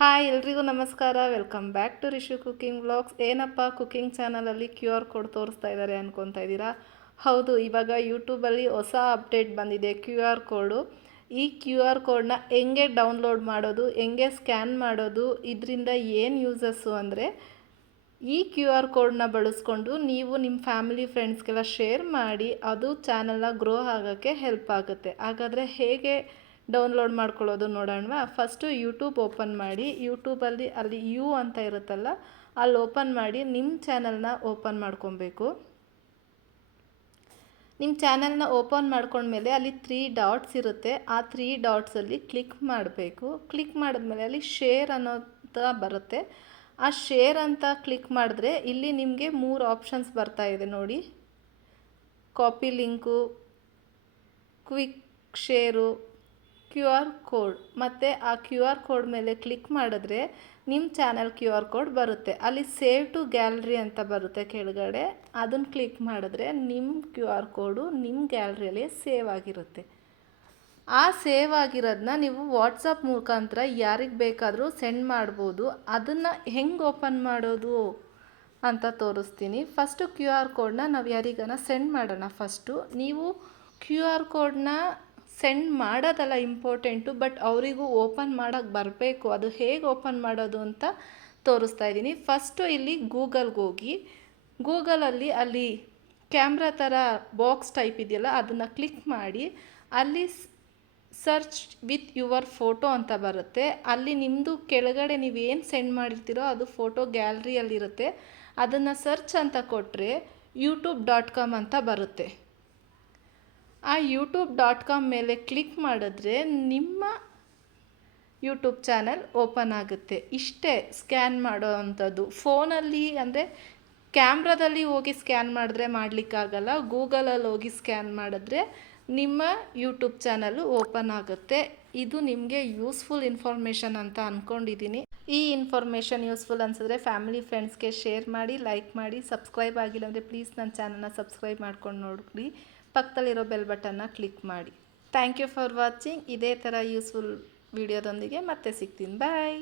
Hi ಎಲ್ರಿಗೂ ನಮಸ್ಕಾರ. Welcome back to Rishu cooking vlogs. ಏನಪ್ಪ ಕುಕಿಂಗ್ ಚಾನಲಲ್ಲಿ QR ಕೋಡ್ ತೋರಿಸ್ತಾ ಇದ್ದಾರೆ ಅನ್ಕೊತಾ ಇದ್ದೀರಾ? ಹೌದು, ಇವಾಗ ಯೂಟ್ಯೂಬಲ್ಲಿ ಹೊಸ ಅಪ್ಡೇಟ್ ಬಂದಿದೆ QR ಕೋಡು. ಈ QR ಕೋಡ್ನ ಹೆಂಗೆ ಡೌನ್ಲೋಡ್ ಮಾಡೋದು, ಹೆಂಗೆ ಸ್ಕ್ಯಾನ್ ಮಾಡೋದು, ಇದರಿಂದ ಏನು ಯೂಸಸ್ಸು ಅಂದರೆ ಈ QR ಕೋಡ್ನ ಬಳಸ್ಕೊಂಡು ನೀವು ನಿಮ್ಮ ಫ್ಯಾಮಿಲಿ ಫ್ರೆಂಡ್ಸ್ಗೆಲ್ಲ ಶೇರ್ ಮಾಡಿ ಅದು ಚಾನಲ್ನ ಗ್ರೋ ಆಗೋಕ್ಕೆ ಹೆಲ್ಪ್ ಆಗುತ್ತೆ. ಹಾಗಾದರೆ ಹೇಗೆ ಡೌನ್ಲೋಡ್ ಮಾಡ್ಕೊಳ್ಳೋದು ನೋಡೋಣವಾ? ಫಸ್ಟು ಯೂಟ್ಯೂಬ್ ಓಪನ್ ಮಾಡಿ, ಯೂಟ್ಯೂಬಲ್ಲಿ ಅಲ್ಲಿ ಯು ಅಂತ ಇರುತ್ತಲ್ಲ ಅಲ್ಲಿ ಓಪನ್ ಮಾಡಿ ನಿಮ್ಮ ಚಾನಲ್ನ ಓಪನ್ ಮಾಡ್ಕೊಬೇಕು. ನಿಮ್ಮ ಚಾನಲ್ನ ಓಪನ್ ಮಾಡ್ಕೊಂಡ್ಮೇಲೆ ಅಲ್ಲಿ 3 ಡಾಟ್ಸ್ ಇರುತ್ತೆ. ಆ 3 ಡಾಟ್ಸಲ್ಲಿ ಕ್ಲಿಕ್ ಮಾಡಬೇಕು. ಕ್ಲಿಕ್ ಮಾಡಿದ್ಮೇಲೆ ಅಲ್ಲಿ ಶೇರ್ ಅನ್ನೋಂಥ ಬರುತ್ತೆ. ಆ ಶೇರ್ ಅಂತ ಕ್ಲಿಕ್ ಮಾಡಿದ್ರೆ ಇಲ್ಲಿ ನಿಮಗೆ 3 ಆಪ್ಷನ್ಸ್ ಬರ್ತಾ ಇದೆ ನೋಡಿ. Copy link, quick share, QR code. ಮತ್ತು ಆ QR ಕೋಡ್ ಮೇಲೆ ಕ್ಲಿಕ್ ಮಾಡಿದ್ರೆ ನಿಮ್ಮ ಚಾನಲ್ QR ಕೋಡ್ ಬರುತ್ತೆ. ಅಲ್ಲಿ ಸೇವ್ ಟು ಗ್ಯಾಲರಿ ಅಂತ ಬರುತ್ತೆ ಕೆಳಗಡೆ. ಅದನ್ನು ಕ್ಲಿಕ್ ಮಾಡಿದ್ರೆ ನಿಮ್ಮ QR ಕೋಡು ನಿಮ್ಮ ಗ್ಯಾಲರಿಯಲ್ಲಿ ಸೇವ್ ಆಗಿರುತ್ತೆ. ಆ ಸೇವ್ ಆಗಿರೋದನ್ನ ನೀವು ವಾಟ್ಸಪ್ ಮುಖಾಂತರ ಯಾರಿಗೆ ಬೇಕಾದರೂ ಸೆಂಡ್ ಮಾಡ್ಬೋದು. ಅದನ್ನು ಹೆಂಗೆ ಓಪನ್ ಮಾಡೋದು ಅಂತ ತೋರಿಸ್ತೀನಿ. ಫಸ್ಟು QR ಕೋಡ್ನ ನಾವು ಯಾರಿಗಾನ ಸೆಂಡ್ ಮಾಡೋಣ. ಫಸ್ಟು ನೀವು QR ಕೋಡ್ನ ಸೆಂಡ್ ಮಾಡೋದಲ್ಲ ಇಂಪಾರ್ಟೆಂಟು, ಬಟ್ ಅವರಿಗೂ ಓಪನ್ ಮಾಡೋಕ್ಕೆ ಬರಬೇಕು. ಅದು ಹೇಗೆ ಓಪನ್ ಮಾಡೋದು ಅಂತ ತೋರಿಸ್ತಾ ಇದ್ದೀನಿ. ಫಸ್ಟು ಇಲ್ಲಿ ಗೂಗಲ್ಗೆ ಹೋಗಿ, ಗೂಗಲಲ್ಲಿ ಅಲ್ಲಿ ಕ್ಯಾಮ್ರಾ ಥರ ಬಾಕ್ಸ್ ಟೈಪ್ ಇದೆಯಲ್ಲ ಅದನ್ನು ಕ್ಲಿಕ್ ಮಾಡಿ ಅಲ್ಲಿ ಸರ್ಚ್ ವಿತ್ ಯುವರ್ ಫೋಟೋ ಅಂತ ಬರುತ್ತೆ. ಅಲ್ಲಿ ನಿಮ್ಮದು ಕೆಳಗಡೆ ನೀವೇನು ಸೆಂಡ್ ಮಾಡಿರ್ತೀರೋ ಅದು ಫೋಟೋ ಗ್ಯಾಲರಿಯಲ್ಲಿರುತ್ತೆ. ಅದನ್ನು ಸರ್ಚ್ ಅಂತ ಕೊಟ್ಟರೆ youtube.com ಅಂತ ಬರುತ್ತೆ. ಆ youtube.com ಮೇಲೆ ಕ್ಲಿಕ್ ಮಾಡಿದ್ರೆ ನಿಮ್ಮ ಯೂಟ್ಯೂಬ್ ಚಾನಲ್ ಓಪನ್ ಆಗುತ್ತೆ. ಇಷ್ಟೇ ಸ್ಕ್ಯಾನ್ ಮಾಡೋ ಅಂಥದ್ದು. ಫೋನಲ್ಲಿ ಅಂದರೆ ಕ್ಯಾಮ್ರಾದಲ್ಲಿ ಹೋಗಿ ಸ್ಕ್ಯಾನ್ ಮಾಡಿದ್ರೆ ಮಾಡಲಿಕ್ಕಾಗಲ್ಲ. ಗೂಗಲಲ್ಲಿ ಹೋಗಿ ಸ್ಕ್ಯಾನ್ ಮಾಡಿದ್ರೆ ನಿಮ್ಮ ಯೂಟ್ಯೂಬ್ ಚಾನಲ್ಲು ಓಪನ್ ಆಗುತ್ತೆ. ಇದು ನಿಮಗೆ ಯೂಸ್ಫುಲ್ ಇನ್ಫಾರ್ಮೇಷನ್ ಅಂತ ಅಂದ್ಕೊಂಡಿದ್ದೀನಿ. ಈ ಇನ್ಫಾರ್ಮೇಷನ್ ಯೂಸ್ಫುಲ್ ಅನಿಸಿದ್ರೆ ಫ್ಯಾಮಿಲಿ ಫ್ರೆಂಡ್ಸ್ಗೆ ಶೇರ್ ಮಾಡಿ, ಲೈಕ್ ಮಾಡಿ. ಸಬ್ಸ್ಕ್ರೈಬ್ ಆಗಿಲ್ಲ ಅಂದರೆ ಪ್ಲೀಸ್ ನನ್ನ ಚಾನಲ್ನ ಸಬ್ಸ್ಕ್ರೈಬ್ ಮಾಡ್ಕೊಂಡು ನೋಡಿ. ಪಕ್ಕದಲ್ಲಿರೋ ಬೆಲ್ ಬಟನ್ನ ಕ್ಲಿಕ್ ಮಾಡಿ. Thank you for watching. ಇದೇ ಥರ ಯೂಸ್ಫುಲ್ ವಿಡಿಯೋದೊಂದಿಗೆ ಮತ್ತೆ ಸಿಗ್ತೀನಿ. ಬಾಯ್.